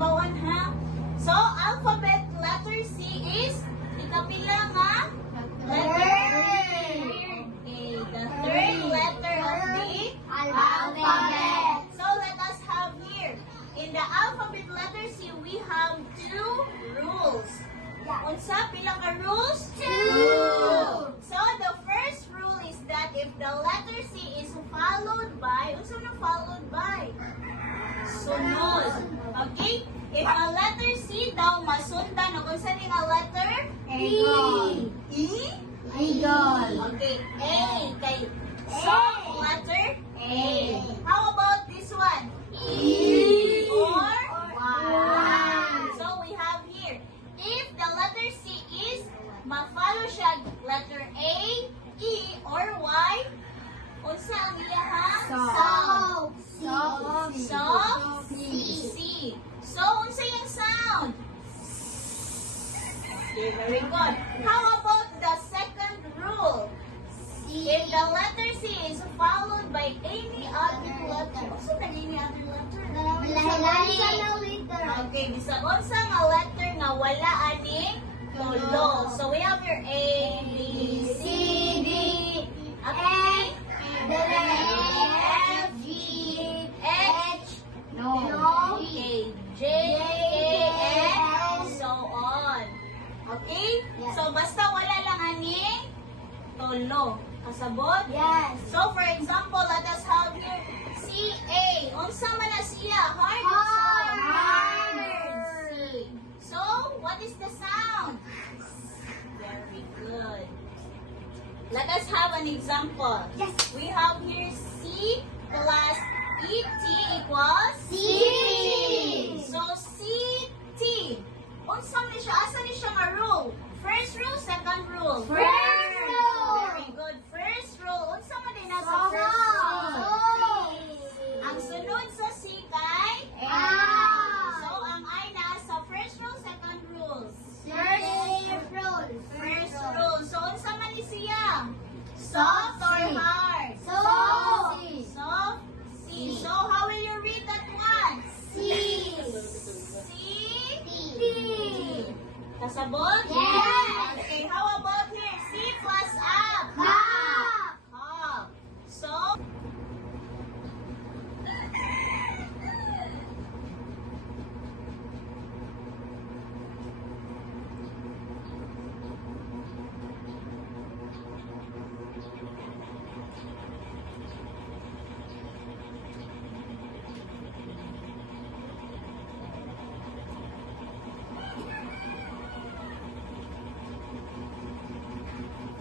ibawan ha. So, alphabet letter C is ikapila nga letter. Okay, the third letter of the alphabet. So, let us have here. In the alphabet letter C, we have 2 rules. Unsa pila ka rules? 2. So, the first rule is that if the letter C is followed by, unsa na followed by? Sunod. Okay? If a letter C daw masundan, o unsa ni nga letter? Eagle. E? Eagle. Okay, A. Kay soft letter A. How about this one? E. Or? Y. So we have here, if the letter C is ma-follow siya letter A, E, or Y, unsa ang iya ha? Soft. Soft. C. So, unsa yung sound? Okay, very good. How about the second rule? If the letter C is followed by any other letter, unsa na any other letter? Okay, bisag unsa nga letter nga wala aning tulo. So, we have your A, B, C, D, okay? F, G, H, okay, J, K, L, so on. Okay? Yes. So, basta wala lang aning tulo. Kasabot? Yes. So, for example, let us have here C-A. Unsa man na siya? Hard. Hard. C. So, what is the sound? Very good. Let us have an example. Yes. We have here C plus ET equals C. So, CT. Unsa man siya? Asa ni siya nga rule? First rule, second rule? First rule. Very good. First rule. Unsa man din nasa first rule? Ang sunod sa C kay? So, ang I nasa first rule, second rule? First rule. So, unsa man ni siya? Soft or hard? Soft. C. So, how will you read that one? C. Kasabot? Yes. Okay, how about here? C plus up. Half. So,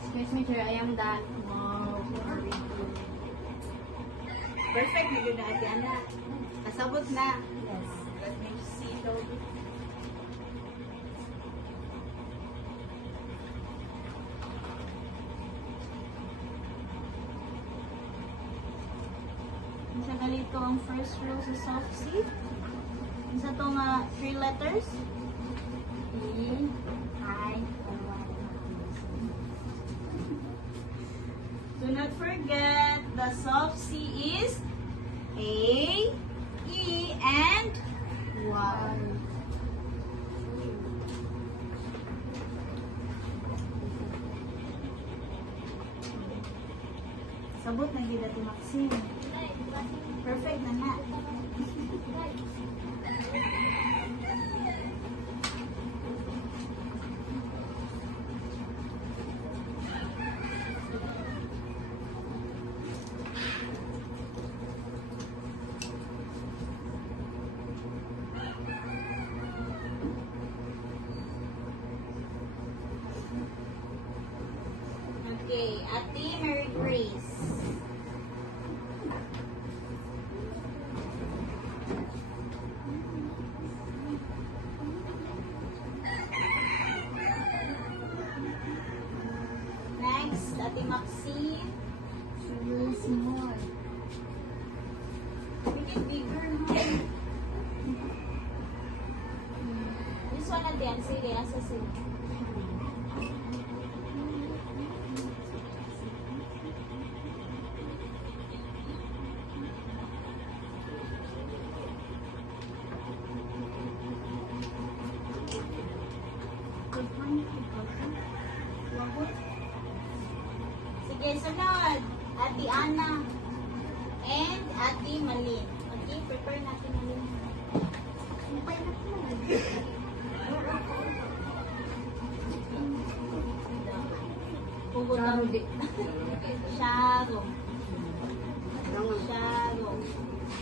Excuse me, sir. I am done. wow, very good. Perfect na yun na ate Ana. Kasabot na. Yes. Let me see though. Isa galito ang first rule sa soft C. Isa to nga 3 letters. E, I, or Y. Do not forget, the soft C is A, E, and Y. Sabot na gila ti Maxine. Perfect na na. Okay, Ate Mary Grace. Next, Ate Maxine. Small. Make it bigger, no? This one natin, sige, asa sige. Okay, sunod. Ate Ana and Ate Malin. Okay, prepare natin Malin. Pupunta ulit. Shadow. Shadow.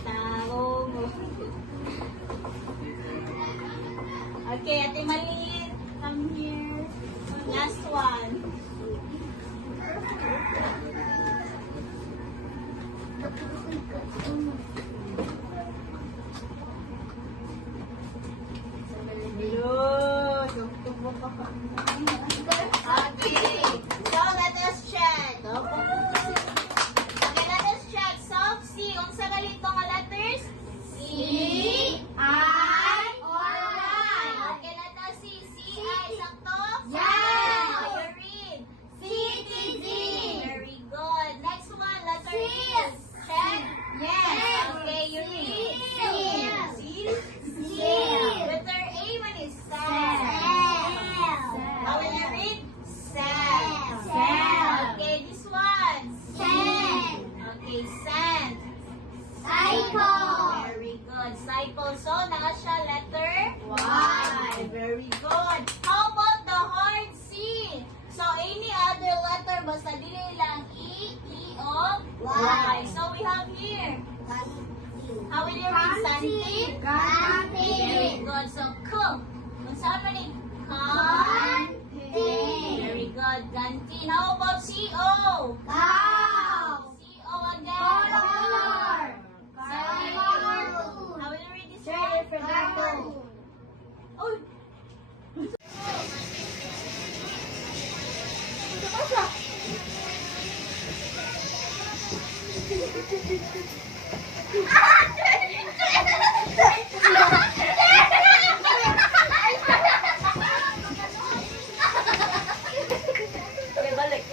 Tarong. Okay, Ate Malin. Come here. Last one. Okay. So, let us check. Okay, let us check. So, C. Unsa galit nga letters? C. I. Alright. Okay, let us see. C. I. Sakto? Yes. Now, you read. C, T, D. Very good. Next one, letter E. Yes. Check. Yes. Okay, you read. Yes. C. Yes. Letter A man is Yes. How will you read? Sand. Sand. Okay, this one. Sand. Okay, sand. Cycle. Very good. Cycle. So, naka siya letter Y. Very good. How about the hard C? So, any other letter, basta dili lang E, E, O, Y. So, we have here. How will you read? Santi? Very good. So, K. What's happening? Kan. Very good. Canteen. How about C-O? C-O again. How will you read this one? Oh. Okay, balik.